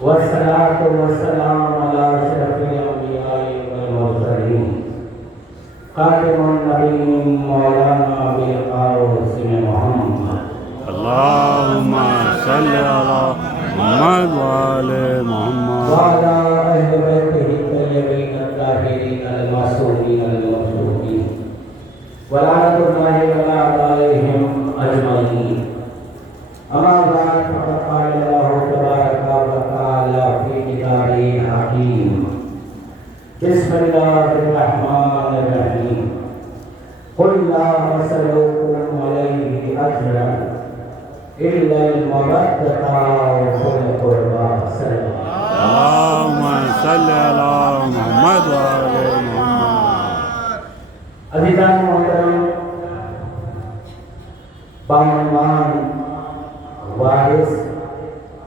والصلاة والسلام على أشرف الأنبياء والمرسلين خاتم النبيين مولانا أبي القاسم محمد اللهم صل على محمد وآل محمد وعلى أهل بيته الطيبين الطاهرين المعصومين المرسولين ولعنة الله عليهم أجمعين. أما بعد فقد قال الله تبارك وتعالى في كتابه الحكيم بسم الله الرحمن الرحيم قل لا أسألكم عليه أجرا إلا المودة في القربى. اللهم صل على محمد وآل محمد. عزیزان محترم، بعنوان وارث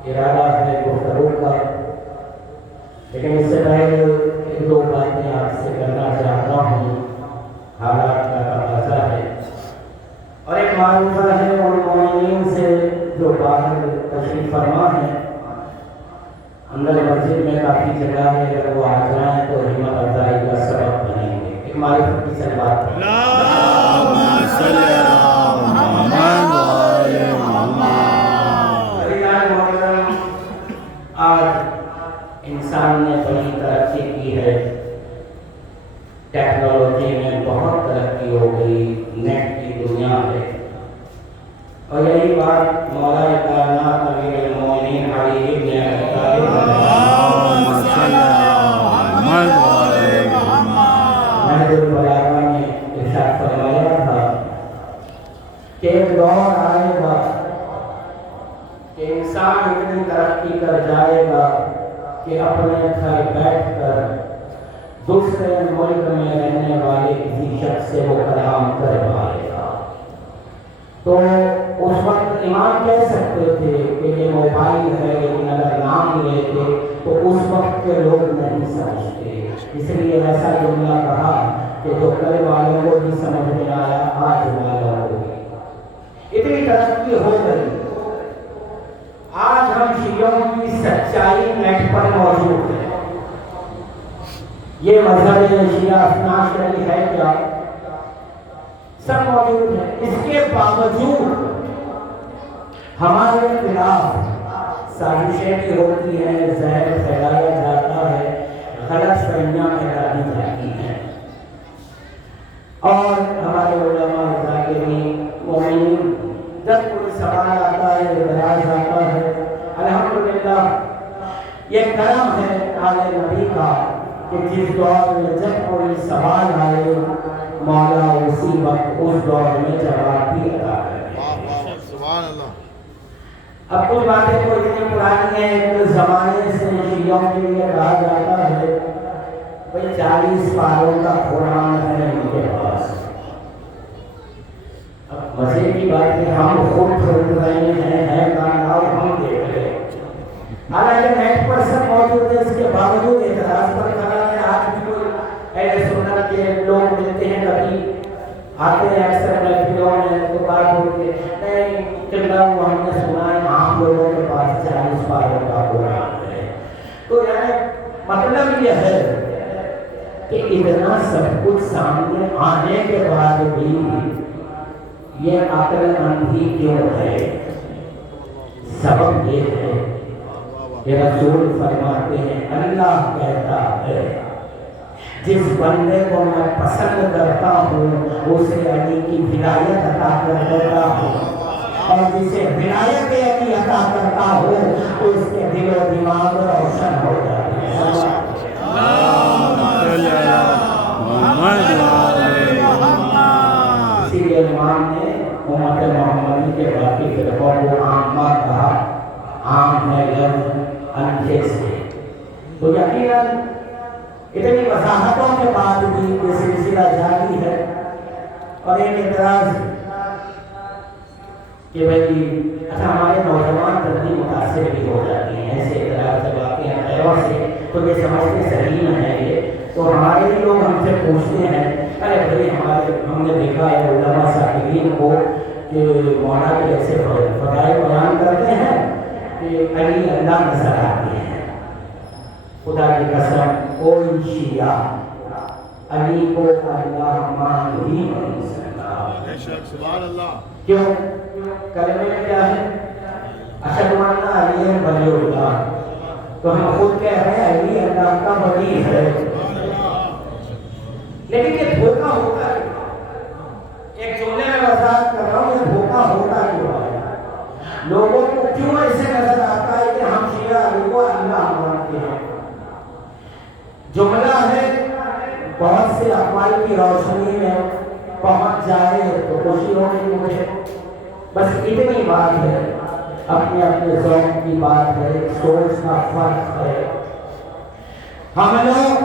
ارادہ ہے گفتگو کا، لیکن اس سے پہلے ایک دو باتیں آپ سے کرنا چاہتا ہوں. حالات کا تقاضا ہے اور ایک معروفہ ہے ان مومنین سے جو باہر تشریف فرما ہے. اندر مسجد میں کافی جگہ ہے، اگر وہ آ جائیں تو ہمت افزائی کا سبب بنیں گے. ایک معرفت کی سلوات اللهم صل على محمد وآل محمد. آج انسان نے بڑی ترقی کی ہے، ٹیکنالوجی میں بہت ترقی ہو گئی، نیٹ کی دنیا ہے، اور یہی بات مولا کائنات امیر المومنین علی ابن ابی طالب اللهم صل على محمد وآل محمد. نہج البلاغہ نے ارشاد فرمایا تھا کہ ایک دور آئے گا کہ انسان اتنی ترقی کر جائے گا کہ اپنے گھر بیٹھ کر دوسرے ملک میں رہنے والے کسی شخص سے وہ کلام کر پائے گا. تو اس وقت امام کہہ سکتے تھے کہ یہ موبائل ہے، لیکن اگر نام لیتے تو اس وقت کے لوگ نہیں سمجھتے، اس لیے ایسا جملہ کہا کہ جو کل والوں کو بھی سمجھ میں آیا آج والوں کو بھی. اتنی ترقی ہو گئی. آج ہم شیعوں کی سچائی نیٹ پر موجود ہے. یہ مذہب شیعہ اثنا شریف ہے کیا؟ سب موجود ہے. اس کے باوجود ہمارے خلاف سازشیں بھی ہوتی ہیں، زہر پھیلایا جاتا ہے، غلط فہمیاں پھیلائی جاتی ہیں، اور ہمارے علماء ذاکرین مومنین جب کوئی سوال آتا ہے، اعتراض آتا ہے، الحمدللہ یہ کرم ہے آل نبی کا کہ جس دور میں جب کوئی سوال آئے مولا اسی وقت اس دور میں جواب بھی عطا کرے. سبحان اللہ. اب کچھ باتیں تو اتنی پرانی ہیں، ایک زمانے سے شیعوں کے لیے کہا جاتا ہے بھئی 40 پاروں کا قرآن ہے ان کے پاس. اب مزے کی بات ہے ہم خود خرید رہے ہیں کہاں اور ہم دیکھ رہے ہیں. حالانکہ نیٹ پر سب موجود ہے، اس کے باوجود اعتراض پر کھڑا ہے. آج بھی کوئی اہل سنت کے لوگ ملتے ہیں، کبھی آتے ہیں اکثر محفلوں میں تو بات ہوتی ہے نہیں قبلہ وہ ہم نے سنا ہے عام لوگوں کے پاس 40 پاروں کا قرآن ہے. تو یعنی مطلب یہ ہے کہ اتنا سب کچھ سامنے آنے کے بعد بھی یہ عقل اندھی کیوں ہے؟ سبب یہ ہے کہ رسول فرماتے ہیں اللہ کہتا ہے جس بندے کو میں پسند کرتا ہوں اسے علی کی ولایت عطا کر دیتا ہوں، اور جسے ولایت علی عطا کرتا ہوں تو اس کے دل و دماغ روشن ہو جاتے ہیں. اسی لیے امام نے امت محمدی کے باقی فرقوں کو عامہ کہا. عام ہے لفظ انجے سے. تو یقیناً اتنی وضاحتوں کے بعد بھی یہ سلسلہ جاری ہے. اور ایک اعتراض کہ بھئی اچھا ہمارے نوجوان جلدی متاثر بھی ہو جاتی ہیں ایسے اعتراض جب آتے ہیں غیروں سے تو یہ سمجھتے صحیح نہ ہے یہ. تو ہمارے ہی لوگ ہم سے پوچھتے ہیں ارے بھئی ہم نے دیکھا ہے علماء صاحبین کو کہ مولا کے ایسے فضائل بیان کرتے ہیں کہ علی اللہ نظر آتے ہیں. خدا کی قسم کوئی شیعہ علی کو اللہ مان ہی نہیں سکتا۔ سبحان اللہ۔ کیوں؟ کلمے میں کیا ہے؟ اشہد ان علی ولی اللہ، تو ہم خود کہہ رہے ہیں علی اللہ کا ولی ہے، لیکن یہ دھوکہ ہوتا ہے۔ ایک جملے میں وضاحت کر رہا ہوں، یہ دھوکہ ہوتا کیوں ہے؟ لوگوں کو کیوں ایسے نظر آتا ہے کہ ہم شیعہ علی کو اللہ مانتے ہیں؟ جملہ ہے، بہت سے اقوال کی روشنی میں پہنچ جائے تو خوشی ہوگی مجھے، بس اتنی بات ہے، اپنے اپنے ذوق کی بات ہے، سوچ کا فرق ہے۔ ہم لوگ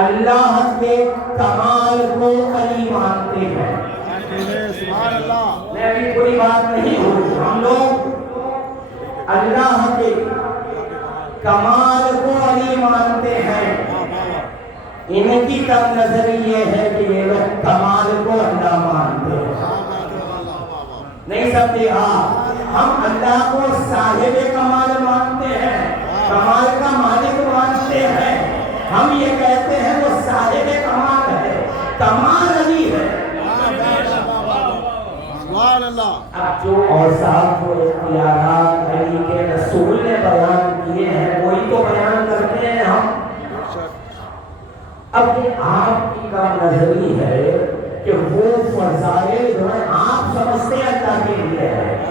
اللہ کے کمال کو علی مانتے ہیں۔ سبحان اللہ۔ میں ابھی کوئی بات نہیں ہوں، ہم لوگ اللہ کے کمال کو علی مانتے ہیں۔ ان کی کم نظری یہ ہے کہ یہ لوگ کمال کو اللہ مانتے ہیں۔ نہیں سمجھے؟ ہم اللہ کو صاحب کمال مانتے ہیں، کمال کا مالک مانتے ہیں۔ ہم یہ کہتے ہیں وہ صاحب کمال ہے، کمال علی ہے۔ سبحان اللہ۔ اب جو اوصاف و اختیارات علی کے رسول نے بیان کیے ہیں وہی تو بیان کرتے ہیں ہم۔ اب یہ آپ کی کام نظری ہے کہ وہ فضائل جو ہے آپ سمجھتے ہیں اللہ کے لیے ہے،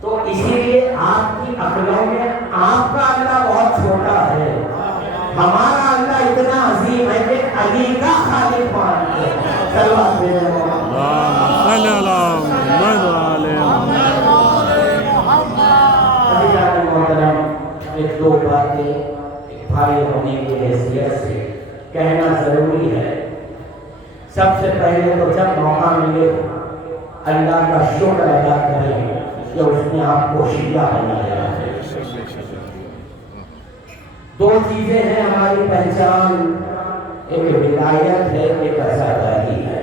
تو اسی لیے آپ کی عقلوں میں آپ کا اللہ بہت چھوٹا ہے، ہمارا اللہ اتنا عظیم ہے کہ علی کا خالق مانتے ہیں۔ صلوات دے رہے ہیں صلی اللہ علیہ محترم، ایک دو باتیں بھائی ہونے کی حیثیت سے کہنا ضروری ہے۔ سب سے پہلے تو جب موقع ملے اللہ کا شکر ادا کریں کہ اس نے آپ کو شیعہ بنایا ہے۔ دو چیزیں ہیں ہماری پہچان، ایک ولایت ہے، ایک عزاداری ہے۔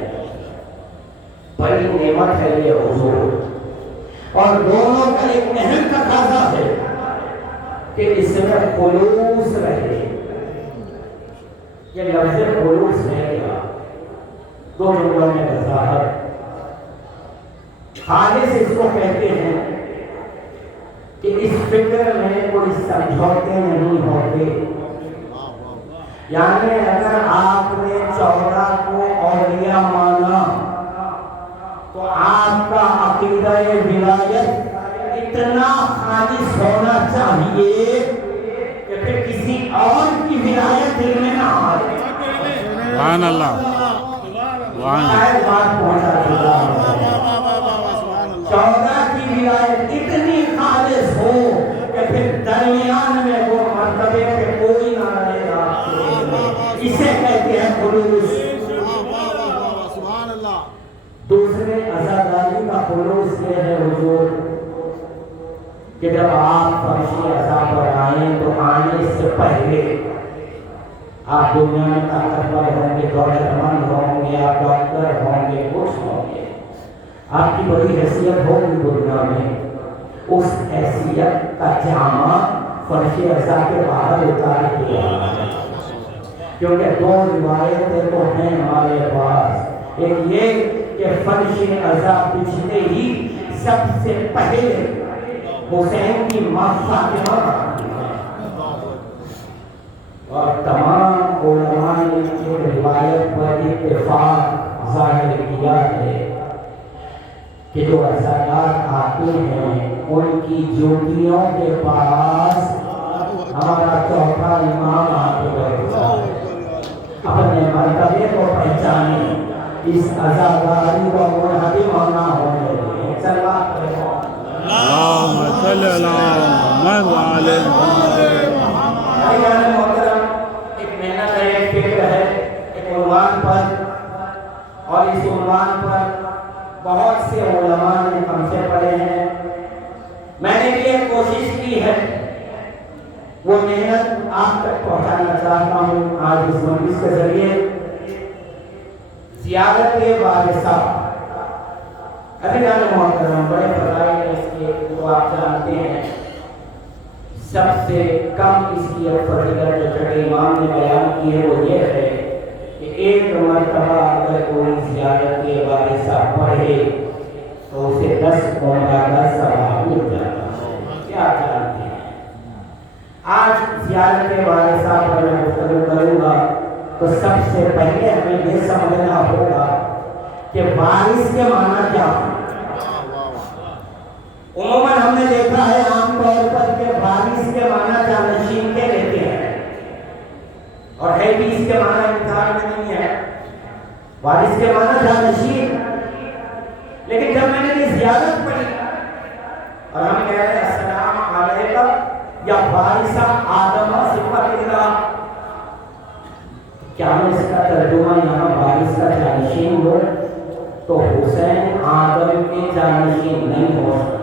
بڑی نعمت ہے یہ حضور، اور دونوں کا ایک اہم تقاضا ہے کہ اس میں خلوص رہے۔ یہ لفظ خلوص ہے کیا؟ دو جملوں میں وضاحت۔ خالص اس کو کہتے ہیں کہ اس فکر میں کوئی سمجھوتے نہیں ہوتے، یعنی اگر آپ نے 14 کو اولیاء مانا تو آپ کا عقیدہ ولایت اتنا خالص ہونا چاہیے کہ پھر کسی اور کی ولایت دل میں نہ آئے۔ سبحان اللہ۔ بات پہنچا چکا ہے۔ 14 کی ولایت اتنی خالص ہو کہ پھر درمیان میں وہ مرتبے پہ کوئی نہ رہے گا، اسے کہتے ہیں خلوص۔ سبحان اللہ۔ دوسرے عزاداری کا خلوص یہ ہے حضور کہ جب آپ فرشی عزا پر آئیں تو آنے سے پہلے آپ دنیا میں طاقتور ہوں گے، دولت مند ہوں گے، آپ ڈاکٹر ہوں گے، کچھ ہوں گے، آپ کی بڑی حیثیت ہوگی دنیا میں، اس حیثیت کا جامع فرش عزا کے باہر اتار دیا، کیونکہ دو روایتیں تو ہیں ہمارے پاس۔ ایک یہ کہ فرش عزا بچھتے ہی سب سے پہلے حسین کی ماں فاطمہ آتی ہے، اور تمام علماء نے اس روایت پر اتفاق ظاہر کیا ہے کہ جو عزادار آتے ہیں ان کی جوتیوں کے پاس ہمارا چوتھا امام آتے بیٹھتا ہے۔ اپنے مرتبے کو پہچانے، اس عزاداری کو منہدم نہ ہونے دیں۔ صلوات کریں۔ اللہم صلی اللہ علیہ وسلم۔ محترم، ایک محنت ہے، ایک فکر ہے، ایک عنوان پر، اور اس عنوان پر بہت سے علماء نے ہم سے پڑھے ہیں، میں نے بھی ایک کوشش کی ہے، وہ محنت آپ تک پہنچانا چاہتا ہوں آج اس مجلس کے ذریعے۔ زیارت وارثہ، ابھی جانے محترم، بڑے فضائل اس کے وہ آپ جانتے ہیں۔ سب سے کم اس کی ایک فضیلت جو چھٹے امام نے بیان کی ہے وہ یہ ہے کہ ایک مرتبہ اگر کوئی زیارت وارثہ پڑھے تو اسے 10 عمرہ کا ثواب مل جاتا ہے۔ کیا جانتے ہیں؟ آج زیارت وارثہ پر میں گفتگو کروں گا تو سب سے پہلے ہمیں یہ سمجھنا ہوگا کہ وارث کے معنی کیا ہے۔ عموماً ہم نے دیکھا ہے عام طور پر کہ وارث کے معنی جانشین کے لیتے ہیں، اور ہے بھی اس کے معنی انکار میں نہیں ہے، وارث کے معنی جانشین۔ لیکن جب میں نے یہ زیارت پڑھی اور ہم کہہ رہے ہیں السلام علیکہ یا وارثہ آدم صفت اللہ، کیا میں اس کا ترجمہ یہاں وارث کا جانشین ہو تو حسین آدم کے جانشین نہیں ہو سکتا؟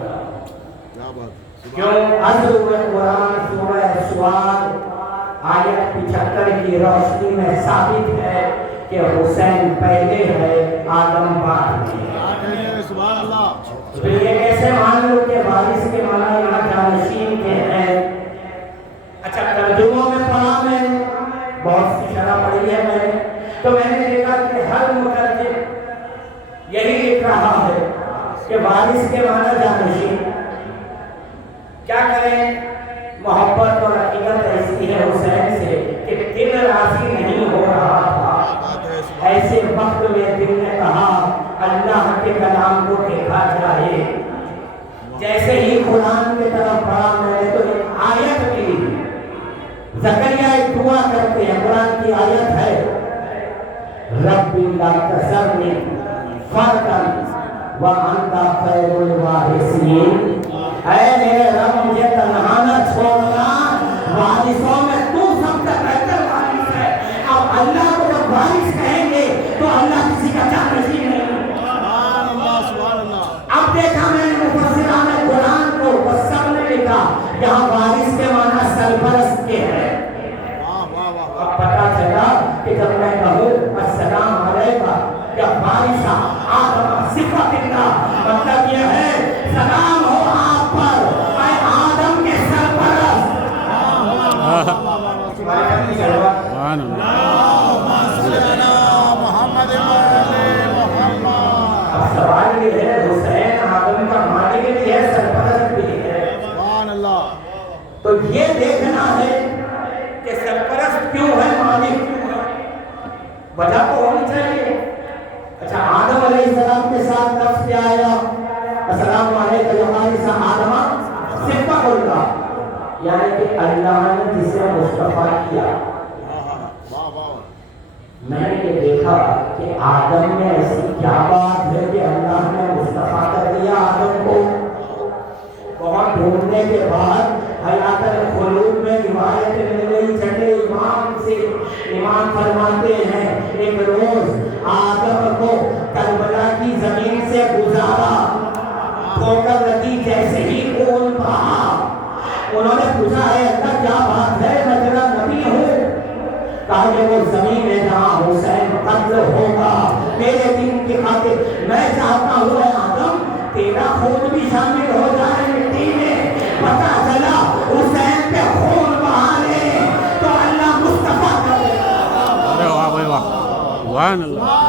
کیوں؟ اصل قرآن سورہ سواد آیت 75 کی روشنی میں ثابت ہے کہ حسین پہلے ہے آدم بعد میں ہے۔ سبحان اللہ۔ تو یہ کیسے مان لو کہ وارث کے معنی یہاں جانشین کے ہیں؟ اچھا ترجموں میں پڑھا میں بہت سی شرح پڑھی ہے میں نے، تو میں نے دیکھا کہ ہر مترجم یہی لکھ رہا ہے کہ وارث کے معنی جانشین۔ کیا کریں؟ محبت اور عقیدت ایسی ہے حسین سے کہ دل راضی نہیں ہو رہا تھا۔ ایسے وقت میں دل نے کہا اللہ کے کلام کو دیکھا جائے۔ جیسے ہی قرآن کی طرف پڑھا میں نے تو ایک آیت ملی، زکریا ایک دعا کرتے ہیں، قرآن کی آیت ہے رب لا تذرنی فردا وانت خیر الوارثین، اے میرے رب مجھے تنہا نہ چھوڑنا، وارثوں میں تو سب سے بہتر وارث ہے۔ اب اللہ کو جب وارث کہیں گے تو اللہ کسی کا جانشین نہیں۔ سبحان اللہ سبحان اللہ۔ اب دیکھا میں نے مفسران قرآن کو وہ سب نے لکھا یہاں وارث کے معنی سرپرست کے ہیں۔ اب پتا چلا کہ جب میں کہوں السلام علیکہ یا وارثہ آدم صفت اللہ، مطلب یہ ہے سلام ہو آپ پر اے آدم کے سرپرست۔ سبحان اللہ۔ اب سوال یہ ہے حسین آدم کا مالک بھی ہے سرپرست بھی ہے، سبحان اللہ۔ تو یہ دیکھنا ہے کہ سرپرست کیوں ہے مالک کیوں ہے، وجہ تو ہونی چاہیے۔ اچھا آدم علیہ السلام کے ساتھ لفظ کیا آیا السلام علیکم یا وارث آدم صفت اللہ، یعنی کہ اللہ نے جسے مصطفیٰ کیا۔ میں نے یہ دیکھا کہ آدم میں ایسی کیا بات ہے کہ اللہ نے مصطفیٰ کر دیا آدم کو۔ بہت ڈھونڈنے کے بعد حیات الخلود میں روایت مل گئی چھٹے امام سے، امام فرماتے ہیں ایک روز آدم کو کربلا کی زمین سے گزارا، ٹھوکر لگی، جیسے ہی خون بہا، انہوں نے پوچھا ہے اللہ کیا بات ہے، میں تیرا نبی ہوں، کہا کہ وہ زمین ہے جہاں حسین قتل ہوگا میرے دین کی خاطر، میں چاہتا ہوں اے آدم تیرا خون بھی شامل ہو جائے مٹی میں۔ پتا چلا حسین پہ خون بہانے تو اللہ مصطفیٰ کر دے گا۔ ارے واہ بھائی واہ، سبحان اللہ۔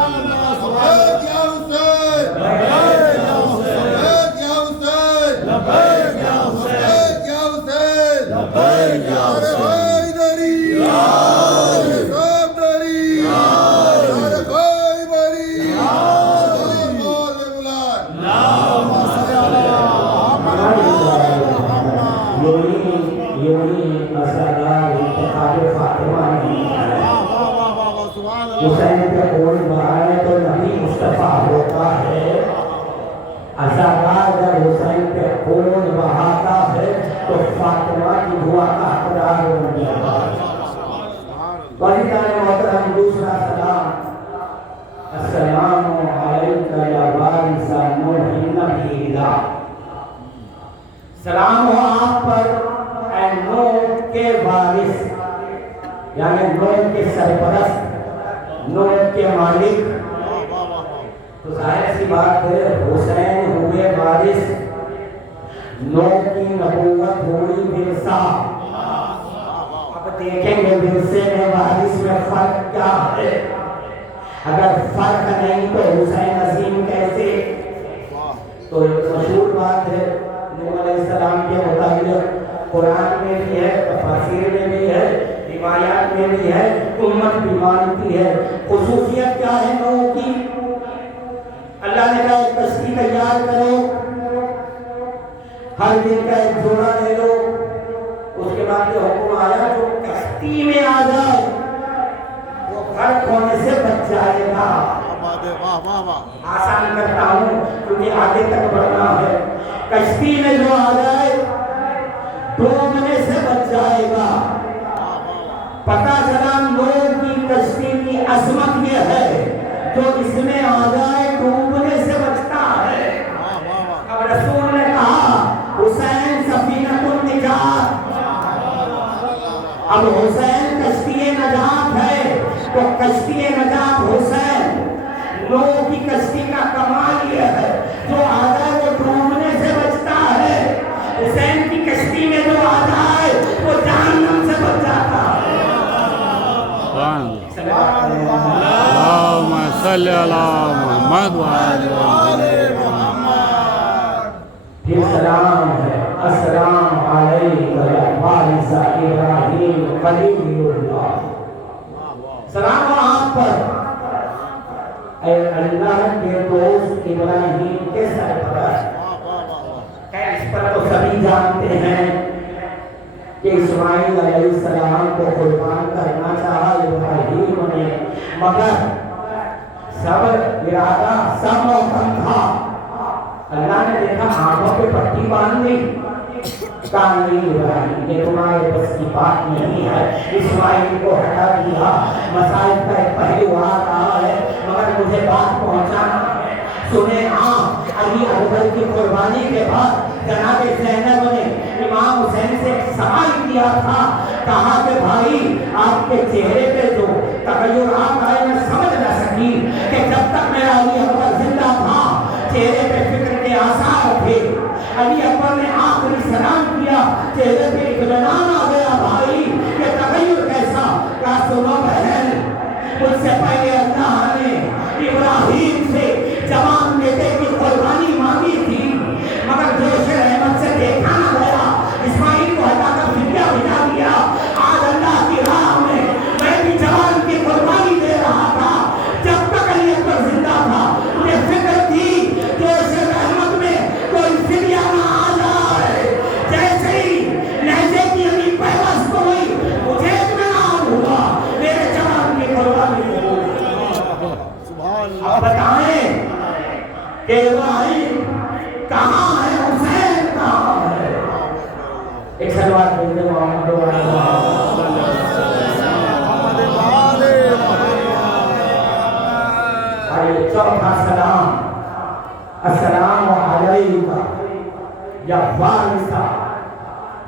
حسین پہ خون بہانے تو نبی مصطفیٰ ہوتا ہے، عزادار جب حسین پہ خون بہاتا ہے تو فاطمہ کی دعا کا حقدار بن جاتا ہے۔ وزیران محترم دوسرا سلام، السلام علیکہ یا وارث نوح نبی اللہ، سلام ہو آپ پر اے نوح کے وارث، یعنی نوح کے سرپرست، نوح کے مالک۔ تو ظاہر سی بات ہے حسین ہوئے وارث، نو کی نبوت ہوئی ورثہ. اب دیکھیں گے ورثے میں وارث میں فرق کیا ہے. اگر فرق نہیں تو حسین عظیم کیسے. تو ایک مشہور بات ہے نوح علیہ السلام کے متعلق قرآن میں بھی ہے، تفاسیر میں بھی ہے، روایات میں بھی ہے، امت بھی مانتی ہے. خصوصیت کیا ہے نوح کی؟ اللہ نے کہا ایک کشتی تیار کرو، ہر دن کا ایک جوڑا لے لو. اس کے بعد یہ حکم آیا جو کشتی میں آ جائے وہ غرق ہونے سے بچ جائے گا. آسان کرتا ہوں کیونکہ آگے تک بڑھنا ہے. کشتی میں جو آ جائے ڈوبنے سے بچ جائے گا. پتہ چلا نوح کی کشتی کی عظمت یہ ہے جو اس میں آ جائے ڈوبنے سے بچتا ہے. اب رسول نے کہا حسین سفینۃ النجات. اب حسین کشتی نجات ہے تو کشتی نجات حسین. نوح کی کشتی کا کمال یہ ہے جو آ جائے وہ ڈوبنے سے بچتا ہے. حسین کی کشتی میں جو آ جائے وہ جہنم سے بچ جاتا ہے. اللهم صل على محمد وعلى پھر سلام ہے السلام علیکم یا وارث ابراہیم خلیل اللہ. سلام ہو آپ پر اے اللہ کے دوست ابراہیم کے سرپرست. اس پر تو سبھی جانتے ہیں کہ اسماعیل علیہ السلام کو قربان کرنا چاہا ابراہیم نے، مگر صبر ارادہ سب موقع تھا. اللہ نے دیکھا آنکھوں پہ پٹی باندھ دی. کہا نہیں ابراہیم یہ تمہارے بس کی بات نہیں ہے. اسماعیل کو ہٹا دیا. مسائل کا ایک پہلو آ رہا ہے مگر مجھے بات پہنچانا ہے. سنیں علی اکبر کی قربانی کے بعد جناب زینب نے امام حسین سے ایک سوال کیا تھا. کہا کہ بھائی آپ کے چہرے پہ جو تغیرات آئے میں سمجھ نہ سکی کہ جب تک میرا علی اکبر زندہ تھا چہرے پہ فکر کے آثار تھے. علی اکبر نے آخری سلام کیا، چہرے پہ اطمینان آ گیا. بھائی یہ تغیر کیسا؟ کہا سنو بہن، مجھ سے پہلے اللہ نے ابراہیم سے جوان بیٹے کی قربانی مانگی تھی مگر جوش رحمت سے دیکھا نہ گیا. اسماعیل کو ہٹا کر فدیہ بنا دیا. آج اللہ کی راہ میں میں بھی جوان کی قربانی دے رہا تھا. جب تک علی اکبر زندہ تھا مجھے فکر تھی جوش رحمت میں کوئی فدیہ نہ آ جائے. جیسے ہی لہجے کی ابھی پیوست ہوئی مجھے اطمینان ہوا میرے جوان کی قربانی ہو. اب بتائیں کہ ابراہیم کہاں ہے، حسین کہاں ہے؟ ایک سلوات بولتے محمد چوتھا سلام السلام علیکم یا وارث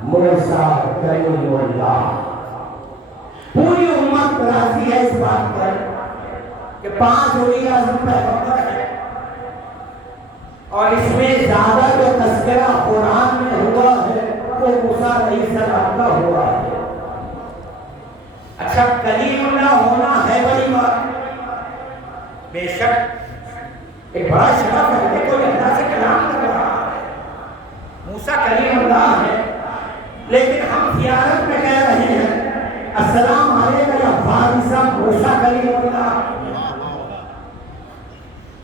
موسیٰ کلیم اللہ. پوری امت راضی ہے اس بات پر کہ 5 اولیاء اعظم پیغمبر ہیں اور اس میں زیادہ جو تذکرہ قرآن میں ہوا ہے وہ موسیٰ علیہ السلام کا ہوا ہے. اچھا کلیم اللہ ہونا ہے بڑی بات، بے شک ایک بڑا شرف ہے کہ کوئی اللہ سے کلام کر رہا ہے. موسیٰ کلیم اللہ ہے لیکن ہم زیارت میں کہہ رہے ہیں السلام علیکم یا وارث موسیٰ کلیم اللہ،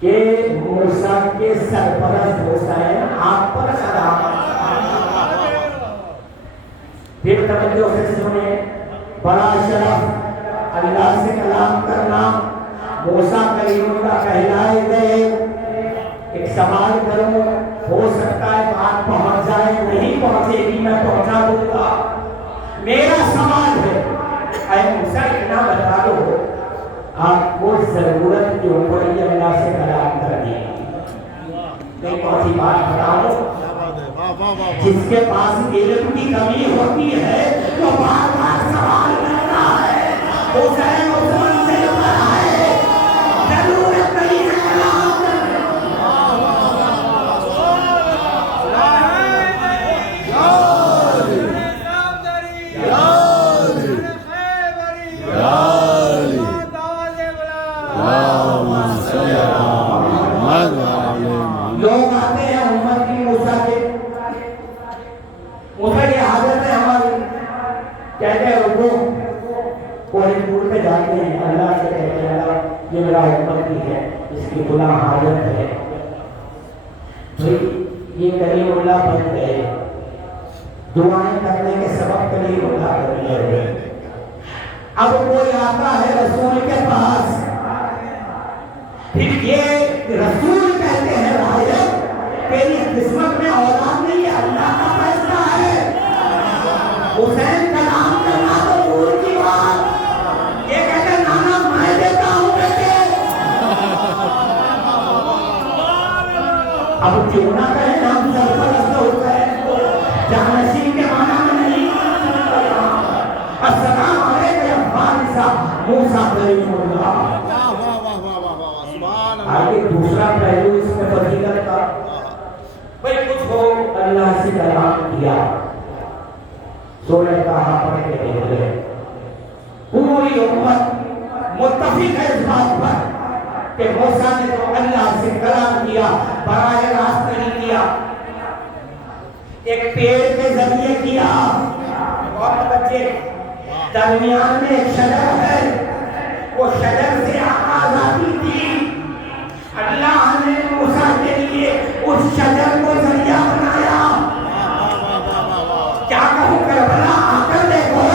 کہ موسیٰ کے سرپرست حسین آپ پر سلام. پھر توجہ سے سنیں، بڑا شرف اللہ سے کلام کرنا. موسیٰ کلیم اللہ کہلائے گئے. ایک سوال کروں، ہو سکتا ہے بات پہنچ جائے، نہیں پہنچے گی میں پہنچا دوں گا. میرا سوال ہے اے موسیٰ اتنا بتا دو آپ کو ضرورت کیوں پڑی اللہ سے کلام کرنے کی؟ ایک کون سی بات بتا دو. جس کے پاس علم کی کمی ہوتی ہے وہ بار بار سوال کرتا ہے. حسین عثمان سے بڑا ہے، ضرورت نہیں ہے کلام کرنے. موسیٰ یہ حاجت ہے ہماری، کہتے ہیں رکو، کوئی دور پہ جاتے ہیں، اللہ سے کہتے ہیں اللہ یہ میرا امتی ہے، اس کی خدا حاجت ہے، بھئی یہ کریم اللہ بن گئے، دعائیں کرنے کے سبب کریم اللہ بن گئے۔ اب کوئی آتا ہے رسول کے پاس، پھر یہ رسول کہتے ہیں رائے تیری قسمت میں اولاد نہیں ہے، اللہ کا فیصلہ ہے، حسین کلام کرنا تو دور کی بات، یہ کہتے ہیں نانا میں دیتا ہوں بیٹے، اب کیوں نہ کہیں ہم سرپرست ہوتا ہے جانشین کے معنی میں نہیں، السلام علیکم یا فارسہ موسیٰ کریم اللہ۔ آگے دوسرا پہلو اس میں فضیلت کا، بھئی کچھ ہو اللہ سے کلام کیا، سورہ طٰہٰ پڑھ کے دیکھ لیں، پوری امت متفق ہے اس بات پر کہ موسیٰ نے تو اللہ سے کلام کیا، براہ راست نہیں کیا، ایک پیڑ کے ذریعے کیا، اور بچے درمیان میں ایک شجر ہے، وہ شجر سے آواز آتی تھی، اللہ نے موسیٰ کے لیے اس شجر کو ذریعہ بنایا۔ کیا کہوں کربلا آ کر دیکھو،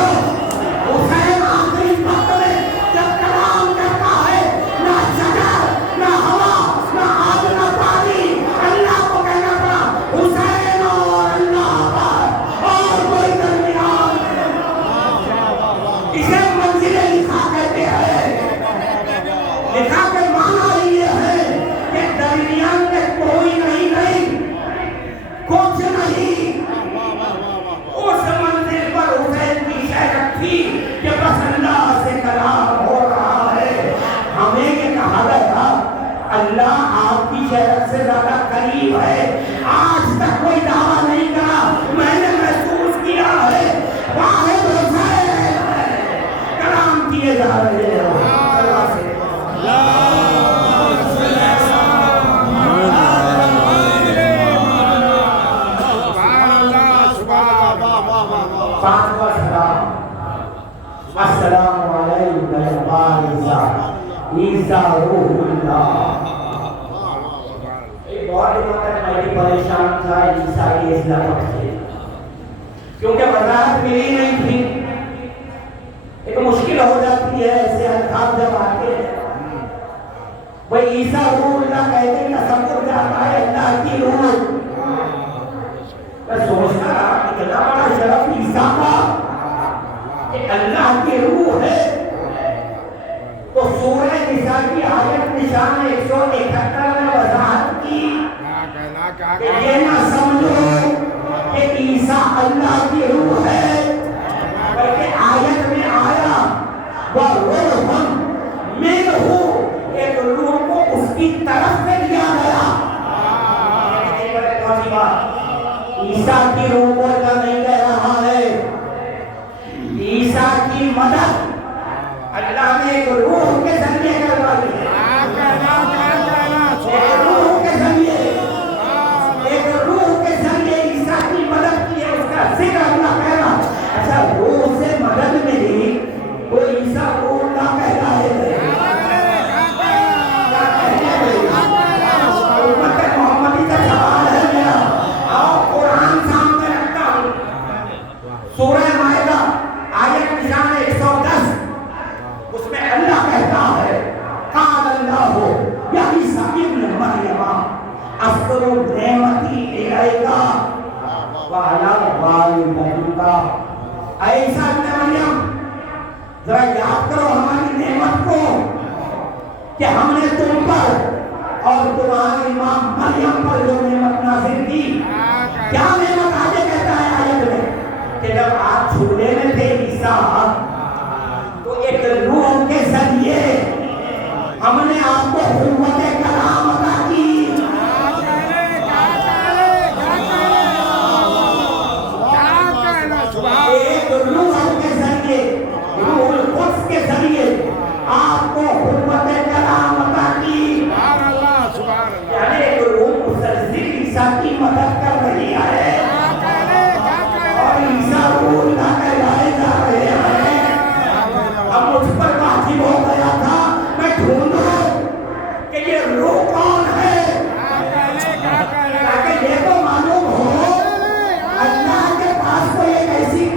حسین آخری وقت میں جب کلام کرتا ہے، نہ شجر نہ ہوا نہ آگ نہ پانی، اللہ کو کہنا پڑا حسین اور اللہ پر اور کوئی درمیان، اسے منزل لکھا کہتے ہیں، لکھا کے معنی یہ ہے کہ درمیان میں کوئی نہیں کچھ نہیں، اس منزل پر حسین کی شہرت تھی کہ بس اللہ سے کلام ہو رہا ہے۔ ہمیں یہ کہا گیا اللہ آپ کی شہرت سے زیادہ قریب ہے، آج تک کوئی دعویٰ نہیں کرا، میں نے محسوس کیا ہے واحد حسین کلام کیے جا رہے ہیں اللہ سے۔ پانچواں سلام، السلام علیکم یا عیسیٰ، عیسیٰ روح اللہ۔ ایک بہت دنوں تک میں بھی پریشان تھا عیسیٰ کی اس لفظ سے، کیونکہ وضاحت ملی نہیں تھی، ایک مشکل ہو جاتی ہے ایسے الفاظ جب آتے ہیں، وہ عیسیٰ روح اللہ کہتے ہیں تصور جاتا ہے اللہ کی روح، میں سوچتا رہا اتنا بڑا شرف عیسیٰ کا کہ اللہ کی روح ہے، تو سورہ نساء کی آیت نشان 171 میں وضاحت کی کہ یہ نہ سمجھو کہ عیسیٰ اللہ کی روح ہے، بلکہ آیت میں آیا وَرُوحٌ مِّنْهُ، ایک روح کو اس کی طرف سے دیا گیا۔ عیسیٰ کی روح کو اللہ نہیں کہہ رہا ہے، عیسیٰ کی مدد اللہ نے ایک روح کے ذریعے کروائی ہے، ایک روح کے ذریعے عیسیٰ کی مدد کی ہے، اس کا ذکر اللہ کہہ رہا ہے۔ اچھا روح سے مدد ملی تو عیسیٰ روح اللہ کہتا ہے، محمدی کا سوال ہے میرا، اور قرآن سامنے رکھتا ہوں، سورہ مائدہ آیت نشان 110، اس میں اللہ کہتا ہے قال اللہ یا عیسیٰ ابن مریم اذکر نعمتی الیک وعلی والدیک، اے عیسیٰ ابن مریم ذرا یاد کرو ہماری نعمت کو کہ ہم نے تم پر اور تمہاری ماں مریم پر جو نعمت نازل کی، کیا نعمت آگے کہتا ہے آیت میں کہ جب آپ چھوٹے میں تھے عیسیٰ تو ایک روح کے ذریعے ہم نے آپ کو قوت کلام عطا کی، ایک روح کے ذریعے، روح القدس کے ذریعے آپ کو قوت کلام عطا کی، یعنی ایک روح مسلسل عیسیٰ کی مدد کر رہی ہے۔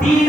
3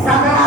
17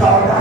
14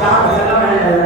4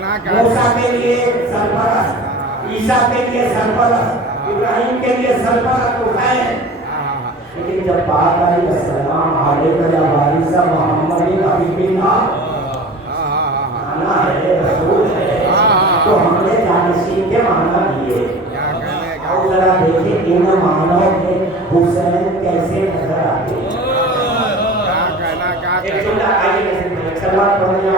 موسیٰ کے لیے سرپرست، عیسیٰ کے لیے سرپرست، ابراہیم کے لیے سرپرست حسین. لیکن جب پاک علیہ السلام علیہ یا وارث محمد حبیب اللہ آنا ہے، رسول ہے، تو ہم نے جانشین کے معنی دیے. اور ذرا دیکھیں ان معنوں میں حسین کیسے نظر آتے ہیں. ایک جملہ آئیے سلوات پڑھنے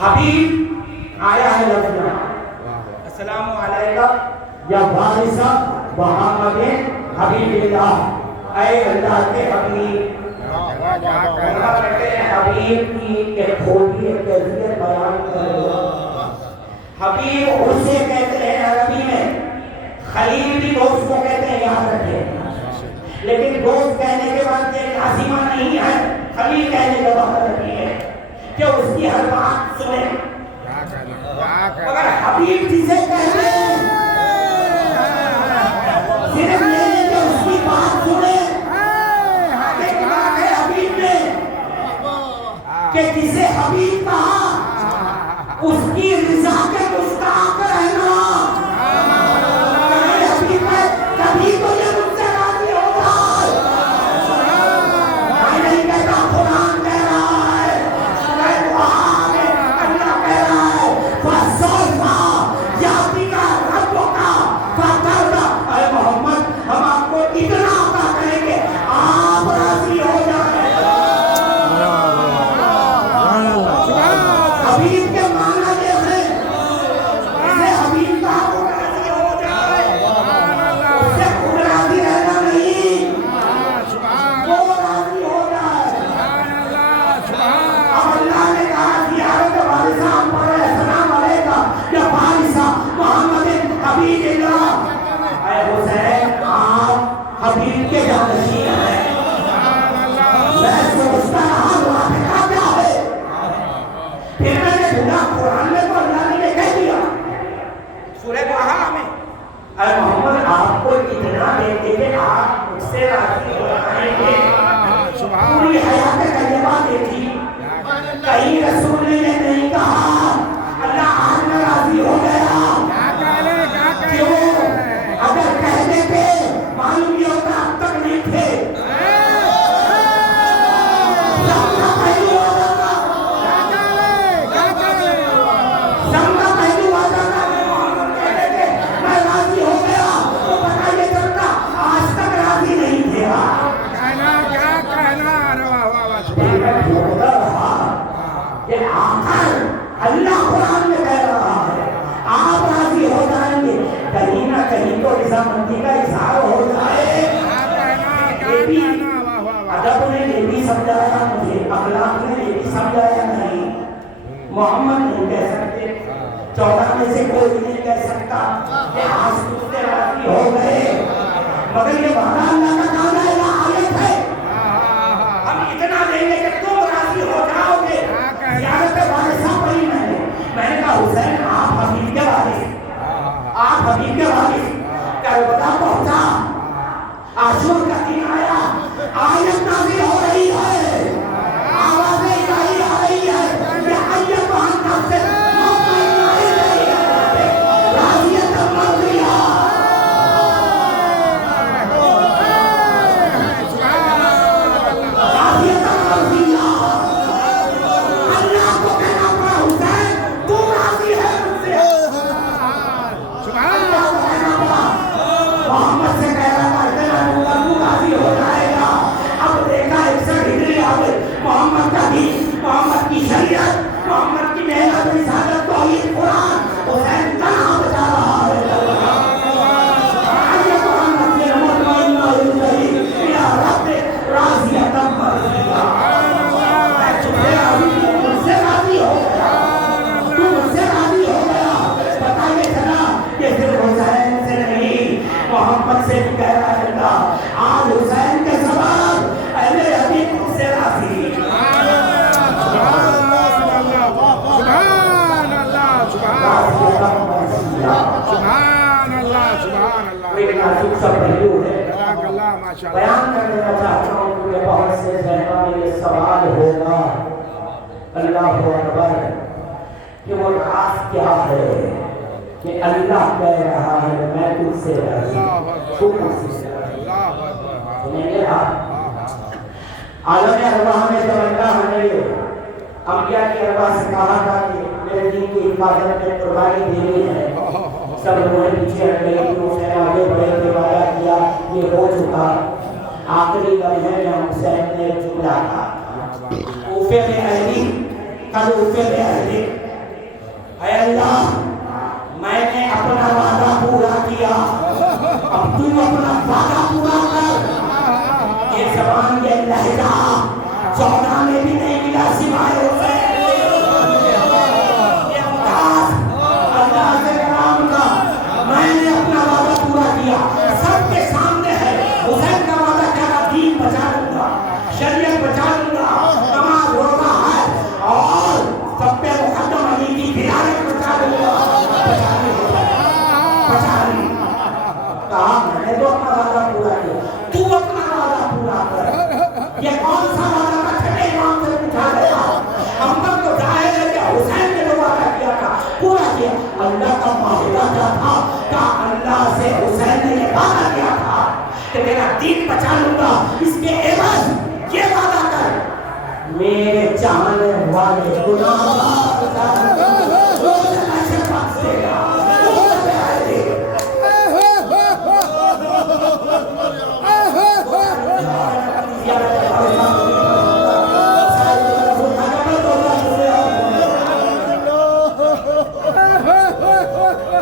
حبیب آیا ہے لفظ السلام علیکم یا وارث محمد حبیب اللہ. اے اللہ کے حبیب. حبیب کی ایک خوبی ایک کیفیت بیان کرو. حبیب اسے کہتے ہیں عربی میں. خلیل بھی دوست کو کہتے ہیں، یاد رکھیں. لیکن دوست کہنے کے بعد ایک عظیمہ نہیں ہے. خلیل کہنے کے بعد رکھی ہے کہ اس کی ہر بات سنیں. اگر حبیب جسے کہتے ہیں صرف یہ کہ اس کی بات سنیں. ایک بات ہے حبیب نے کہ جسے حبیب کہا اس کی رضا کے مستحق رہنا. کبھی تو یہ مجھ سے راضی ہو جائے. میں نہیں کہتا، قرآن کہہ رہا ہے، میں دعا میں اللہ کہہ رہا ہے فَسَوْفَ يَأْتِيكَ رَبُّكَ فَتَرْضَىٰ. اے محمد ہم آپ کو اتنا عطا کریں گے آپ راضی ہو جائیں. حبیب کے معنی یہ ہے اسے حبیب کا راضی ہو جائے. اسے خود راضی رہنا نہیں، وہ راضی ہو جائے. اب اللہ نے کہا زیارت وارثہ پر السلام علیکم یا وارث محمد حبیب اللہ. اے حسین آپ حبیب کے جانشین ہیں. میں سوچتا رہا واقعہ کیا ہے، پھر میں نے ڈھونڈا قرآن میں تو اللہ نے کہہ دیا سورہ طٰہٰ میں اے محمد آپ کو اتنا دیتے کہ آپ مجھ سے راضی ہو جائیں گے. پوری حیات طیبہ دیکھی، کہیں رسول نے یہ نہیں کہا اللہ آج میں راضی ہو گیا. کیوں؟ اگر کہہ دیتے معلوم یہ ہوتا اب تک نہیں تھے. سمجھا پہلو آ جاتا، سمجھا پہلو آ جاتا. محمد کہہ دیتے میں راضی ہو گیا تو پتہ یہ چلتا آج تک راضی نہیں تھے. کہ آخر اللہ قرآن میں کہہ رہا ہے آپ راضی ہو جائیں گے. کہیں نہ کہیں تو رضامندی کا اظہار ہو جائے. ادب نے یہ بھی سمجھایا مجھے، اخلاق نے یہ بھی سمجھایا نہیں. محمد نہیں کہہ سکتے، 14 میں سے کوئی نہیں کہہ سکتا کہ آج تم سے راضی ہو گئے. مگر یہ وعدہ اللہ کا تعالیٰ آیت ہے ہم اتنا دیں گے کہ تم راضی ہو جاؤ گے. زیارت وارثہ پڑھی میں نے کہا حسین آپ حبیب کے وارث، آپ حبیب کے وارث. کربلا پہنچا، عاشور کا دن آیا، آیت نازل ہو رہی ہے، آوازیں الہی آ رہی ہے کہ آیت وہاں کب سے راضیت مرضیہ. اللہ کو کہنا پڑا حسین تو راضی ہے مجھ سے. محمد سے کہہ رہا تھا تو راضی ہو جائے گا. اب ہوگا اللہ اکبر کہ وہ راز کیا ہے کہ اللہ کہہ رہا ہے میں تجھ سے راضی تو مجھ سے راضی سنیں گے آپ عالم ارواح میں جب اللہ نے انبیاء کی ارواح سے کہا تھا کہ میرے دین کی حفاظت میں قربانی دینی ہے سب لوگ پیچھے ہٹ گئے کہ اس نے آگے بڑھے کے وعدہ کیا یہ ہو چکا آخری لمحے میں حسین نے جملہ کہا کوفے میں اہلی کل کوفے میں اہلی اے اللہ میں نے اپنا وعدہ پورا کیا اب تم اپنا وعدہ پورا کر یہ زبان یہ لہجہ 14 میں بھی نہیں ملا سوائے حسین یہ انداز اللہ سے کلام کا میں نے اپنا وعدہ پورا کیا سب کے سامنے ہے حسین کا وعدہ کیا دین بچا لوں گا شریعت بچا لوں گا نماز روزہ ہے اور سب پہ مقدم علی کی دیانت بچا لوں گا بچا لی کہا میں نے تو اپنا وعدہ پورا کیا تو اپنا وعدہ پورا کر یہ کون سا وعدہ کا چھٹے امام سے پوچھا گیا ہم تک تو ظاہر ہے کہ حسین نے جو وعدہ کیا تھا پورا کیا اللہ کا معاہدہ کیا تھا کہ اللہ سے حسین نے یہ وعدہ کیا تھا کہ تیرا دین بچا لوں گا اس کے عوض یہ وعدہ کر میرے چاہنے والے گناہ بچا ایسے پاس دے گا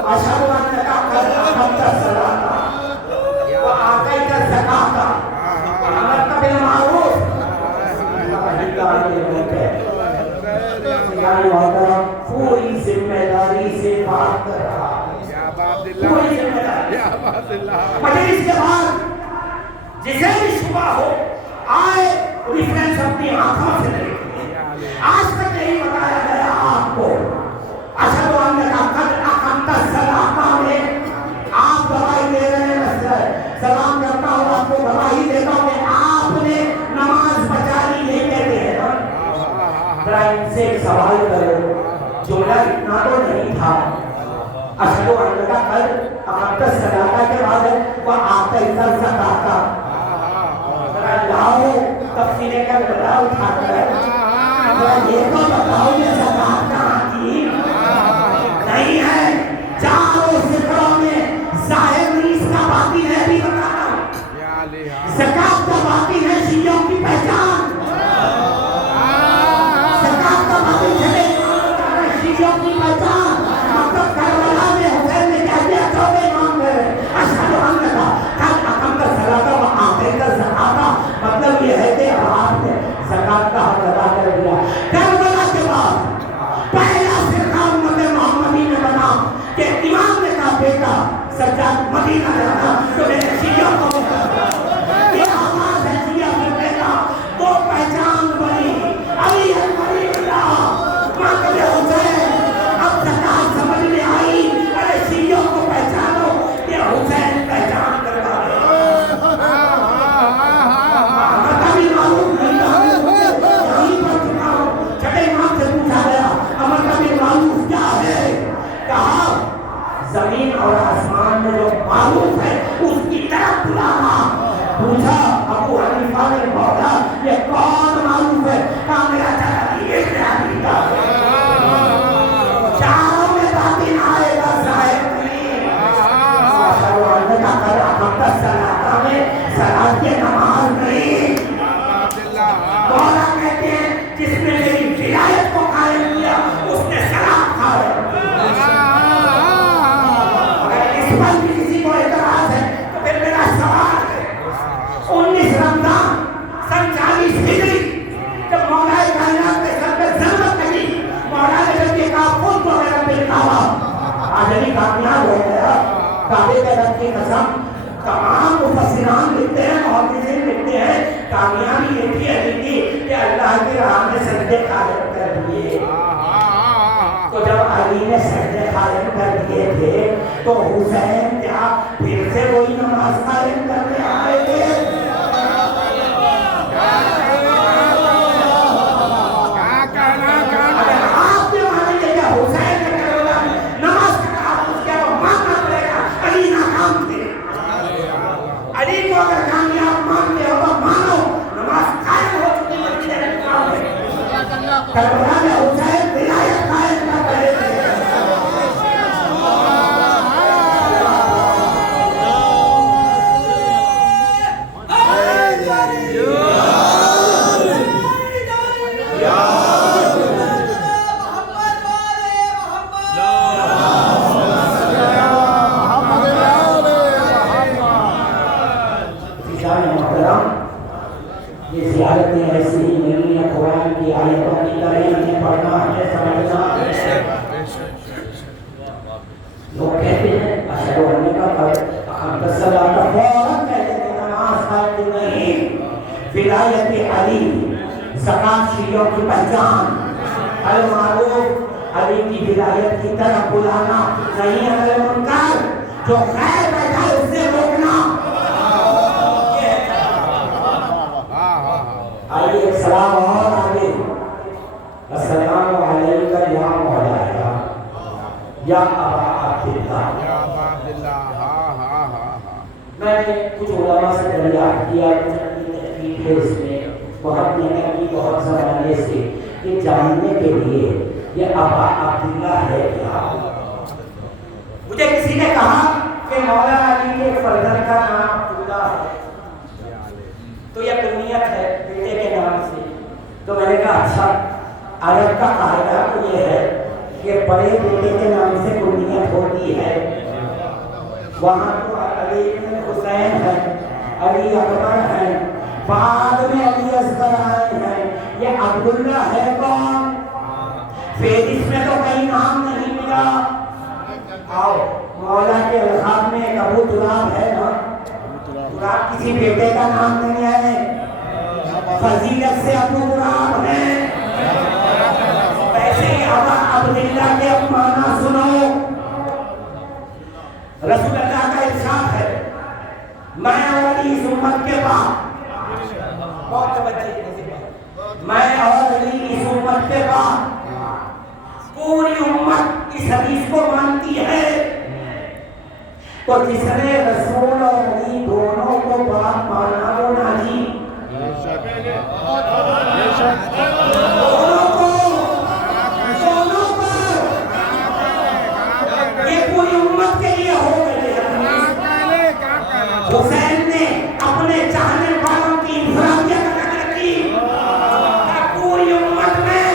أشهد أنك قد أقمت الصلاة وآتيت الزكاة وأمرت بالمعروف ونهيت عن المنكر یعنی محترم پوری ذمہ داری سے بات کر رہا پوری ذمہ داری مجلس کے بعد جسے بھی شبہ ہو آئے ریفرنس اپنی آنکھوں سے دیکھیں آج تک نہیں بتایا گیا آپ کو اشہد انک قد اقمت الصلاۃ میں آپ گواہی دے رہے ہیں سلام کرتا ہوں آپ کو گواہی دیتا ہوں کہ آپ نے نماز بچا لی نہیں کہتے ہیں ذرا ان سے ایک سوال کرو جملہ اتنا تو نہیں تھا اشہد انک قد اقمت الصلاۃ کے بعد وآتیت الزکاۃ ذرا لاؤ تفصیلیں کر بتاؤ اٹھا کر ذرا یہ تو بتاؤ یہ زکاۃ کہاں کی نہیں ہے چاروں ذکروں میں ظاہر نہیں اس کا باطن ہے بھی بتانا زکاۃ کا باطن ہے شیعوں کی پہچان زکاۃ کا باطن ہے شیعوں کی پہچان مطلب کربلا میں حسین نے کہہ دیا توبہ مانگ رہے اشہد انک قد اقمت الصلاۃ وآتیت الزکاۃ مطلب یہ ہے کہ آپ نے زکاۃ کا حق ادا کر دیا کربلا کے بعد پہلا فرقہ امت محمدی میں بنا کہ امام نے کہا بیٹا سجاد مدینہ جانا تو میرے شیعہ کو یہ آواز ہے شیعہ میں بیٹا وہ پہچان بنی علی ولی اللہ مقتل حسین اب زکاۃ سمجھ میں آئی ارے شیعوں کو پہچانو یہ حسین پہچان کروا کبھی معلوم نہیں یہیں پر چکا ہوں چھٹے امام سے پوچھا گیا امر کبھی معلوم کیا ہے کہا زمین اور آسمان میں جو معروف ہے اس کی طرف بلانا پوچھا ابو حنیفہ نے بولا یہ کون معروف ہے کہا میرا چاچا یہ علی کا چاروں میں باطن آئے گا ظاہر نہیں اشہد انک قد اقمت الصلاۃ میں صلاۃ کی نماز نہیں مولا کہتے ہیں جس نے میری ولایت کو قائم کیا اس نے صلاۃ کھایا پر بھی کسی کو اعتراض ہے تو پھر میرا سوال ہے 19 رمضان سن 40 ہجری جب مولا کائنات کے سر پہ ضرورت لگی مولا نے جب یہ کہا خود کو میرا دل کہا آج علی کامیاب ہو گیا کعبے کے رب کی قسم تمام مفسران لکھتے ہیں محدثین لکھتے ہیں کامیابی یہ تھی علی کی کہ اللہ کی راہ میں سجدے قائم کر دیے تو جب علی نے سجدے قائم کر دیے تھے تو حسین کیا پھر سے وہی نماز قائم کرنے آئے تھے کربلا میں حسین ولایت قائم نہ کرے تھے۔ یہ زیارتیں ایسی ہی نہیں ہیں، قرآن کی آیتوں کی طرح ہمیں پڑھنا ہے، سمجھنا ہے۔ لوگ کہتے ہیں اشہد ان محمد رسول اللہ، فوراً کہتے ہیں نماز قائم نہیں، ولایت علی، زکوٰۃ شیعوں کی پہچان، المعروف علی کی ولایت کی طرف بلانا، نہیں المنکر جو خیر بیٹھا ہے اس سے روکنا۔ آئیے ایک سلام اور آگے، السلام علیکہ یا مولایا یا ابا عبداللہ۔ میں نے کچھ علماء سے دریافت کیا، تحقیق ہے اس میں بہت محنت کی، بہت زمانے سے یہ جاننے کے لیے یہ ابا عبداللہ ہے کیا۔ مجھے کسی نے کہا کہ مولا علی کے فرزند کا نام عبداللہ ہے تو یہ کنیت ہے بیٹے کے نام سے۔ تو میں نے کہا اچھا، عرب کا قاعدہ تو یہ ہے کہ بڑے بیٹے کے نام سے کنیت ہوتی ہے، وہاں تو علی بن حسین ہے، علی اکبر ہے، بعد میں علی اصغر آئے ہیں، یہ عبداللہ ہے کون؟ فہرست میں تو کہیں نام نہیں ملا۔ آؤ مولا کے القاب میں ایک ابو تراب ہے نا، تراب کسی بیٹے کا نام نہیں ہے، فضیلت سے ابو تراب ہے۔ ویسے ہی ابا عبداللہ کے معنی سنو، رسول اللہ کا ارشاد ہے میں اور علی اس امت کے بعد، بہت توجہ، میں اور علی اس امت کے بعد، پوری امت اس حدیث کو مانتی ہے، تو جس نے رسول اور علی دونوں کو بات مانا وہ ناجی، دونوں کو یہ پوری امت کے لیے ہو گئے۔ حسین نے اپنے چاہنے والوں کی انفرادیت قدر کی، پوری امت میں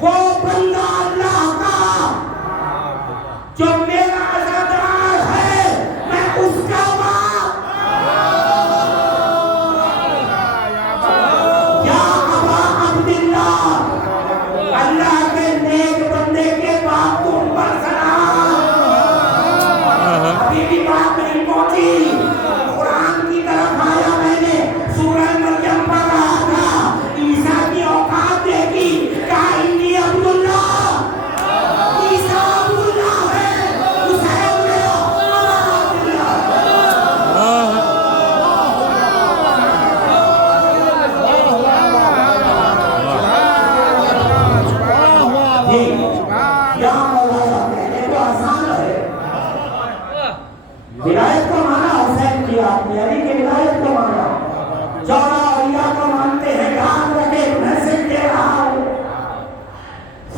وہ بندہ اللہ کا جو میرا عزادار ہے، میں اس کا باپ یا ابا عبداللہ، اللہ کے نیک بندے کے باپ تم پر سلام۔ ابھی بھی بات نہیں پہنچی، قرآن کی طرف آیا، میں نے سورہ مریم پڑھ رہا تھا، عیسیٰ کی اوقات دیکھی، کہا انی عبداللہ، عیسیٰ عبداللہ ہے، حسین میرا ابا عبداللہ۔ جی یا مولانا کہنے تو آسان ہے، ولایت کو مانا حسین کی، آپ نے علی کی ولایت کو مانا، جوڑا اولیاء کو مانتے ہیں، یاد رکھے میسج دے رہا ہوں،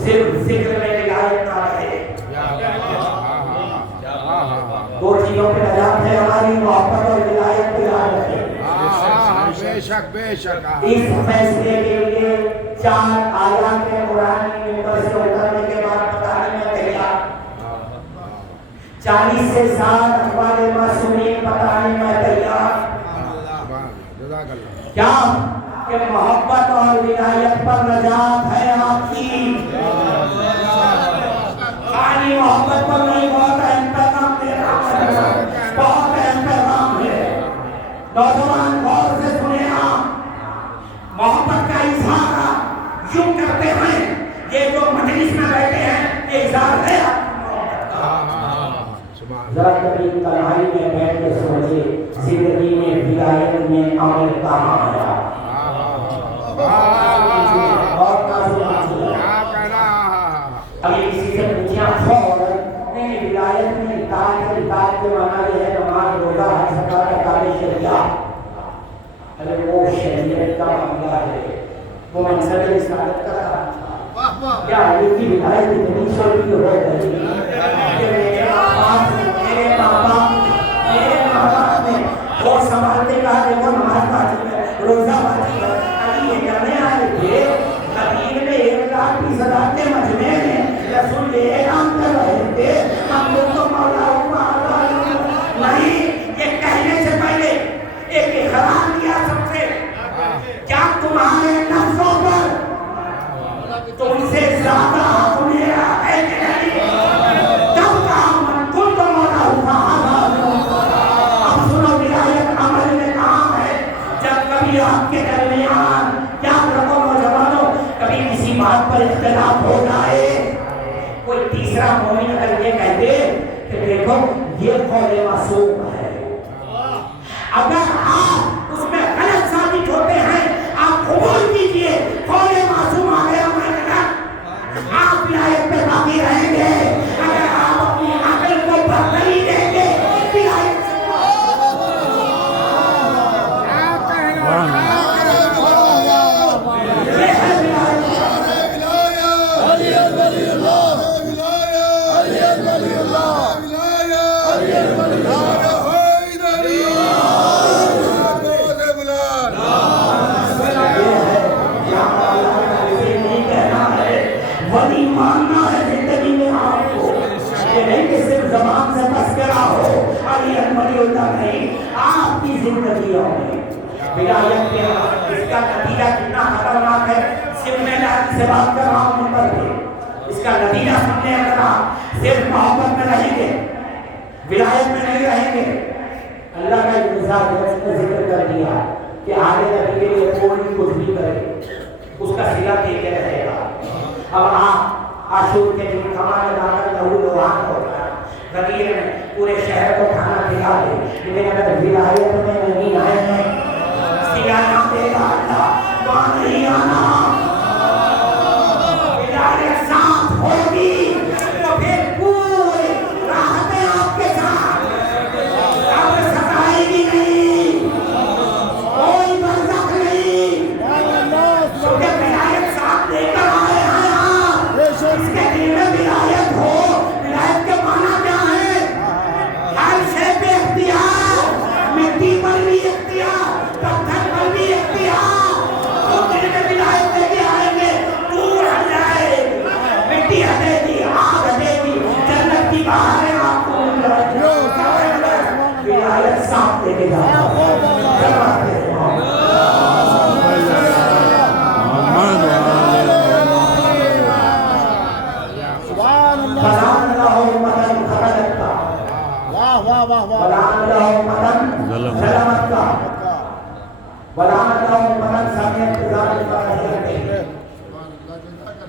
صرف ذکر میں ولایت نہ رہے۔ دو چیزوں پہ نجات ہے ہماری، محبت اور ولایت کو یاد رکھے۔ بے شک بے شک۔ اس فیصلے کے لیے 4 آیات قرآن کی ممبر سے اترنے کے بعد بتانے میں تیار، 40 سے 60 اخبار معصومین بتانے میں تیار، کیا کہ محبت اور ولایت پر نجات ہے آپ کی، خالی محبت پر نہیں، بہت اہم پیغام دے رہا ہے، بہت اہم پیغام ہے۔ نوجوان غور سے سنیں، آپ محبت کا اظہار یوں کرتے ہیں، یہ جو مجلس میں بیٹھے ہیں یہ اظہار ہے آپ کی محبت کا۔ ذرا کبھی تنہائی میں بیٹھ کے سوچے زندگی میں ولایت میں عمل کہاں آیا، اور ابھی کسی سے پوچھا فوراً نہیں، ولایت میں اطاعت کے معنی یہ ہے نماز روزہ حج زکوٰۃ احکام شریعہ، ارے وہ شریعت کا معاملہ ہے، وہ منصب رسالت کا کام تھا کیا علی کی ولایت اتنی شرعی ہو گئی کہ میرے ماں باپ نے وہ سنبھالتے کہا دیکھو نماز باجی ہے روزہ باجی ہے علی یہ کرنے آئے تھے نبی نے 1,20,000 کے مجمع میں رسول یہ اعلان کر رہے تھے ہم لوگ تو مولا نہیں یہ کہنے سے پہلے ایک اقرار کیا سب سے کیا تمہارے نفسوں پر تم سے زیادہ حق میرا ہے کہ نہیں جب کام تم تو مولا اب سنو ولایت عمل میں کام ہے جب کبھی آپ کے درمیان یاد رکھو نوجوانوں کبھی کسی بات پر اختلاف ہو جائے کوئی تیسرا مومن اگر یہ کہتے کہ دیکھو یہ قول معصوم ہے اگر آپ اس میں غلط ثابت ہوتے ہیں آپ قبول کیجئے قول معصوم آ گیا آپ ولایت پہ باقی رہیں گے اگر آپ اپنی عقل کو برتری دیں گے ولایت سے آپ کی زندگیوں میں ولایت کے اس کا نتیجہ کتنا خطرناک ہے صرف میں سے بات کر رہا ہوں نمبر پہ اس کا نتیجہ سامنے اگر آپ صرف محبت میں رہیں گے ولایت میں نہیں رہیں گے اللہ کا انتظار نے ذکر کر دیا کہ آگے نبی کے لیے کوئی کچھ بھی کرے اس کا صلہ دے کے رہے گا اب آپ عاشور کے دن کمانے داخل لہو لوہان ہو گیا غدیر میں پورے شہر کو کھانا کھلا دے لیکن اگر ولایت میں نہیں آئے ہیں سیانا دے گا اللہ وہاں نہیں آنا ولایت ساتھ ہوگی تو پھر پوری راحتیں آپ کے ساتھ آپ ستائے گی نہیں کوئی برزخ نہیں کیونکہ ولایت ساتھ لے کر آئے ہیں آپ اس کے دل میں ولایت ہو ولایت کے معنی کیا مٹی پر بھی اختیار پتھر پر بھی اختیار تو دل میں ولایت لے کے آئیں گے دور ہٹ جائے مٹی ہٹے گی آگ ہٹے گی جنت کی باہر آپ کو ولایت ساتھ لے کے جانا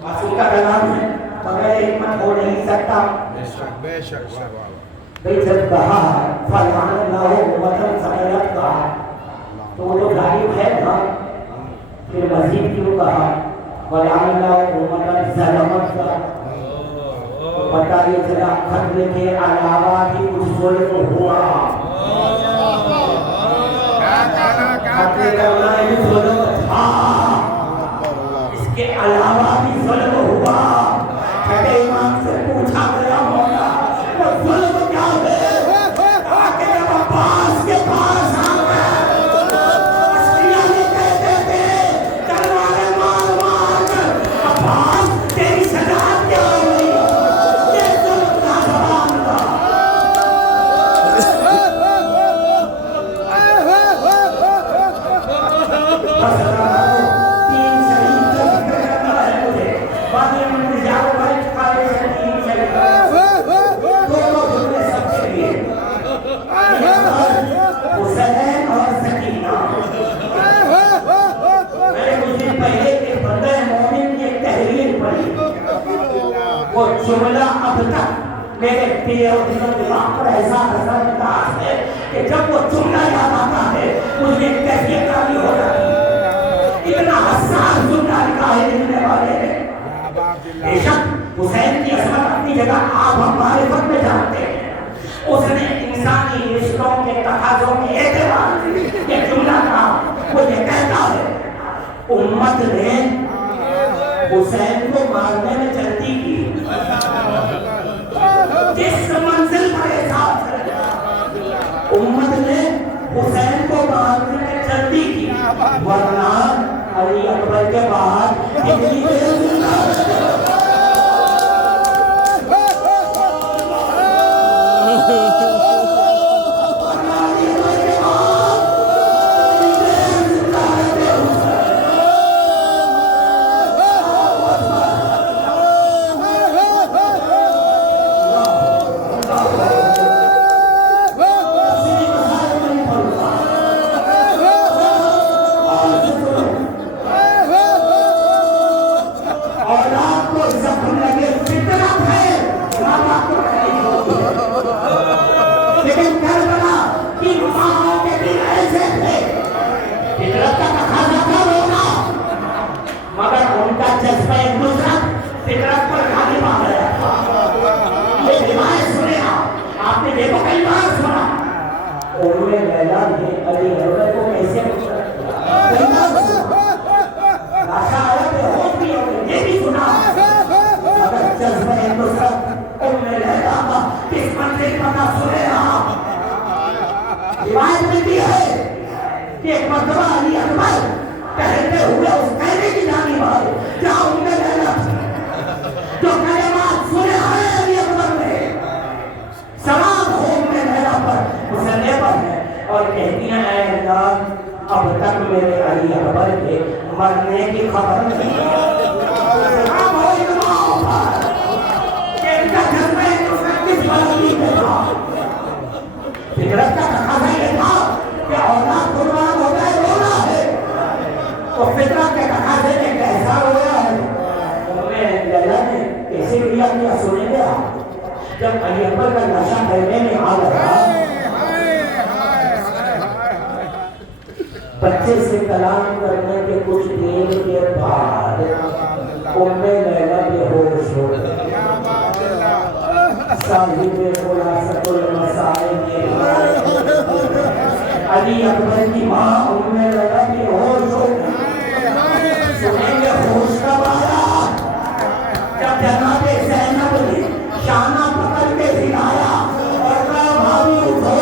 معصوم کا کلام ہے مگر حکمت ہو نہیں سکتا بے شک بھئی جب کہا فلان اللہ وطن سمیت کہا تو وہ جو غالب ہے نا پھر مزید کیوں کہا فلان اللہ وطن ظلمت کا بتا یہ چلا خطرے کے علاوہ بھی کچھ ظلم ہوا خطرے کا علاوہ ظلم تھا اس کے علاوہ بھی ظلم ہوا چھٹے امام سے پوچھا گیا مولا وہ ظلم کیا ہے کہ جب عباس کے پاس آ گئے اسقیہ نے کہتے تھے تلواریں مار مار کر عباس تیری سزا کیا ہوئی یہ ظلم کا زبان تھا وہ جملہ اب تک میرے دل اور دماغ پر ایسا اثر انداز ہے کہ جب وہ جملہ یاد آتا ہے مجھے کیفیت کاری ہو جاتی ہے اتنا حساس جملہ لکھا ہے لکھنے والے نے بے شک حسین کی عظمت اپنی جگہ آپ ہمارے وقت میں جانتے ہیں اس نے انسانی رشتوں کے تقاضوں کے اعتبار سے یہ جملہ کہا وہ یہ کہتا ہے امت نے حسین کو مارنے میں جلدی کی، جس منزل پر احساس کر امت نے حسین کو مارنے میں جلدی کی، ورنہ علی اکبر کے بعد روایت ملتی ہے کہ ایک مرتبہ علی اکبر ٹہلتے ہوئے اس قیدی کی جانب آئے جہاں ان میں لیلا جو کلمات سنے آئے علی اکبر نے سلام خوب میں لیلا پر مسلح پر ہے اور کہتی ہیں اے اللہ اب تک میرے علی اکبر کے مرنے کی خبر نہیں سلام ہو علماء پر کہ ان کا جذبہ کس بلندی پہ تھا فکرت کا تقاضا یہ تھا کہ اولاد قربان ہو گئے رونا ہے تو فطرت کے تقاضے میں کیسا رویا ہے ہمیں لیلا نے کیسے کیا سنے گیا جب علی اکبر کا نشہ کرنے میں آ رہا بچے سے کلام کرنے کے کچھ دیر کے بعد لیلا بے ہوش ہو صاحب خلاصۃ المسائل علی اکبر کی ماں لیلا بے ہوش ہو سنیں گے ہوش کا بارہ جب جناب زینب نے شانہ پکڑ کے دلایا اور کہا بھابھی اٹھو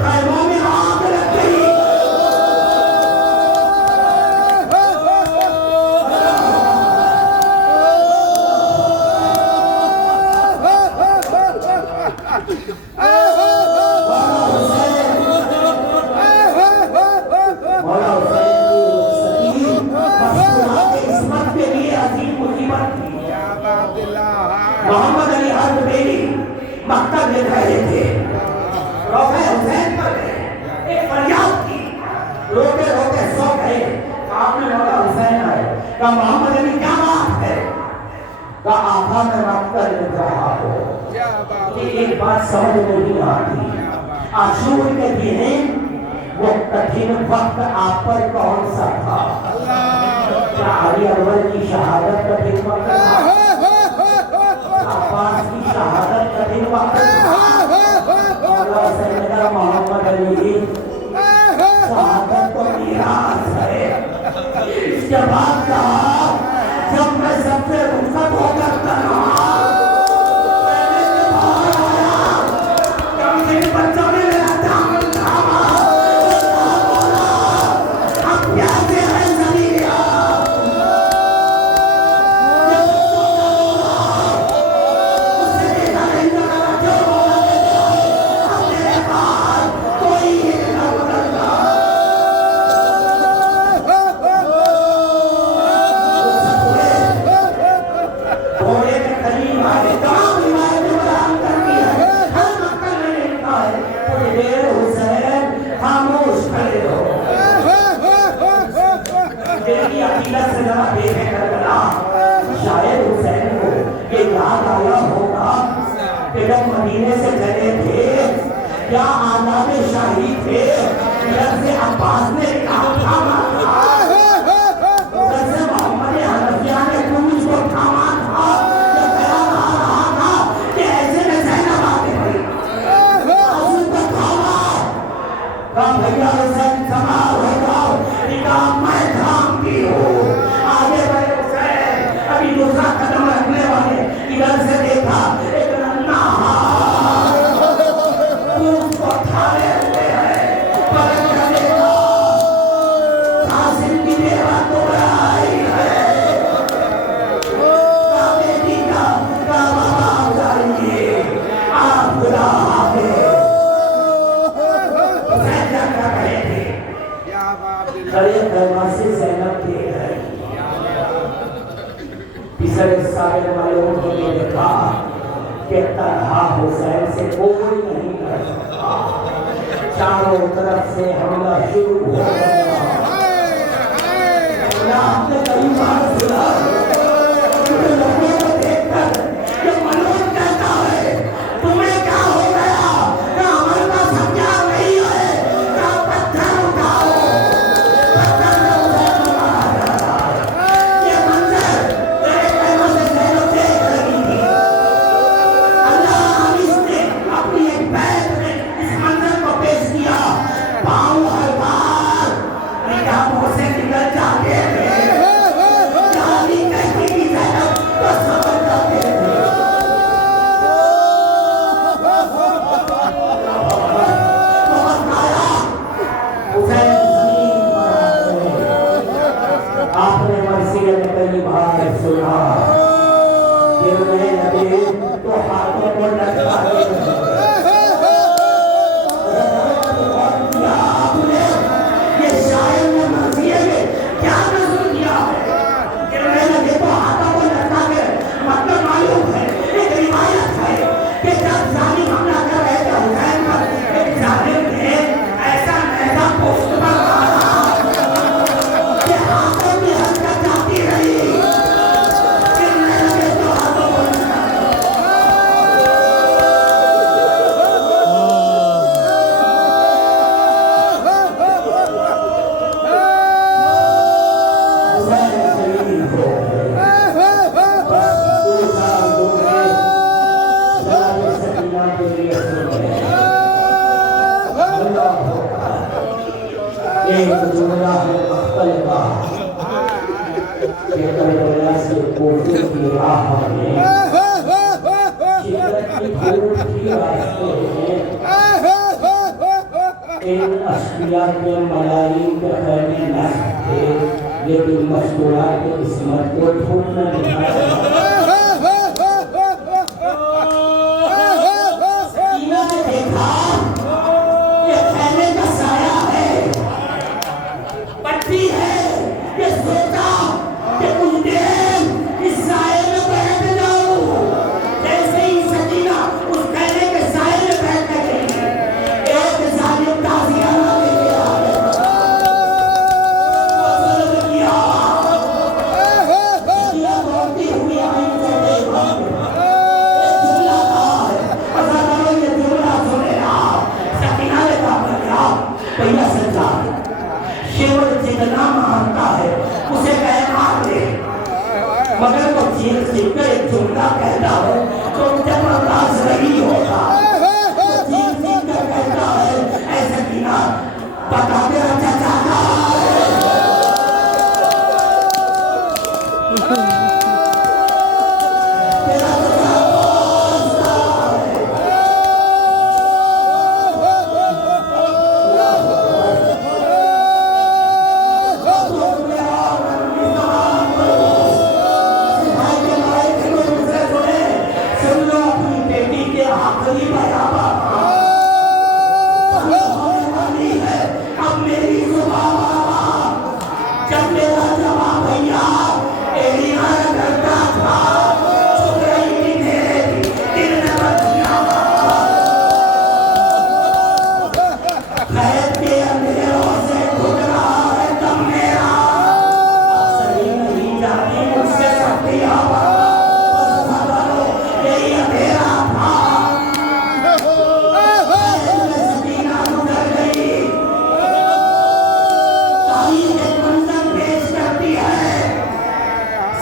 خیموں میں آگ لگ گئی محمد علی حرب بیری مکتب لے رہے تھے روحے حسین پر گئے ایک فریاد کی روتے روتے سو گئے آپ نے مولا حسین آئے کہا محمد علی کیا بات ہے کہا آقا میں مکتب لے رہا ہو کہ ایک بات سمجھ نہیں آتی عاشور کے دن وہ کٹھن وقت آپ پر کون سا تھا کیا علی اکبر کی شہادت کٹھن وقت تھا عباس کی شہادت کا دن وقت مولا حسین نے کہا محمد علی شہادت تو میراث ہے اس کے بعد کہا جب میں سب سے رخصت ہو کر تنہا پہلے سے باہر آیا کم سے بچوں نے میرا دامن تھاما اب پیاسے ہیں زمین شاید حسین کو یہ یاد آیا ہوگا کہ جب مدینے سے چلے تھے کیا آداب شاہی تھے جب سے عباس نے کہا تھاما تھا جب سے محمد حنفیہ نے کوچ کو تھاما تھا جب خیال آ رہا تھا کہ ایسے میں زینب آگے بڑھی حضور کو تھاما کہا بھیا حسین سمار ہو جاؤ کہا میں تھامتی ہوں حسین سے کوئی نہیں کر سکتا چاروں طرف سے حملہ شروع ہو گیا آپ نے کئی بار سنا تمہیں لوگوں کو دیکھ کر یہ منوج کہتا ہے تمہیں کیا ہو گیا کہ عمل کا سمجھا نہیں ہے کہ پتھر اٹھاؤ پتھر میں اسے مارا جاتا ہے یہ منظر میرے قیمت سے سہلو دیکھ رہی تھی اللہ عالیس نے اپنی ایک بیت میں اس منظر کو پیش کیا پاؤں ہر بار نگاہوں سے نکل جاتے تھے جانی کہتی تھی زینب تو سمجھ جاتے تھے بہت آیا حسین زمین پر آتے آپ نے مرثیت کئی بار سنا گرنے لگے تو ہاتھوں کو لٹکاتے رہے آپ نے یہ شاعر نے مرثیے میں کیا نظر کیا ہے گرنے لگے تو ہاتھوں کو لٹکا کے مطلب معلوم ہے ایک روایت ہے کہ جب ظالم حملہ کر رہے تھے حسین پر ایک ظالم نے ایسا نیزہ پوست پر مارا کہ ہاتھوں کی حرکت جاتی رہی گرنے لگے تو ہاتھوں کو لٹکا ایک جملہ ہے مختل کا کہ کربلا سے کوفے کی راہ میں شدت کی دھوپ کی راستے میں ان اشقیاء کے ملائم کے خیمے نصب تھے لیکن مشہورات عصمت کو دھوپ میں دکھایا سکینہ نے دیکھا یہ خیمے کا سایہ ہے پٹی ہے یہ سوچا کہ کچھ دیر اس سائے میں بیٹھ جاؤں جیسے ہی سکینہ اس خیمے کے سائے میں بیٹھ گئی ایک ظالم تازیانہ لے کے آئے وصل کیا سکینہ بڑھتی ہوئی آئیں سے دیکھا ایک جملہ کہا ہے پتہ کرو یہ جملہ سنے سکینہ نے کہا کیا پہلا سجاد شیور جتنا مانتا ہے اسے کہے مار دے مگر وہ چیخ چیخ کر ایک جملہ کہتا ہے تو جب انداز نہیں ہوتا وہ چیخ چیخ کر کہتا ہے اے سکینہ بتا تیرا چچا کہاں ہے تیرا چچا کہاں ہے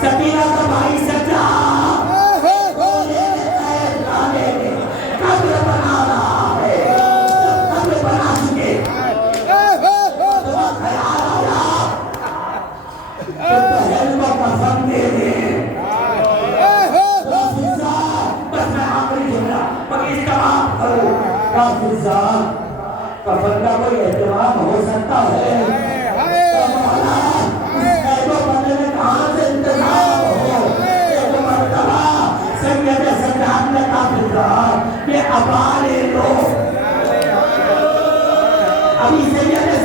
سکینہ کا بھائی سجا قبر بنا رہا ہے قبر بنا چکے تو خیال آیا کہ پہل کو پسند دے دیں بس میں آخری جملہ مگر اس کا آپ کرو کافی صاحب کفن کا کوئی احترام ہو سکتا ہے مولا اس قید و بندے میں کہاں سے انتظام ہو ایک مرتبہ سید سجاد نے کافی صاحب یہ ابا لے لو ابھی سید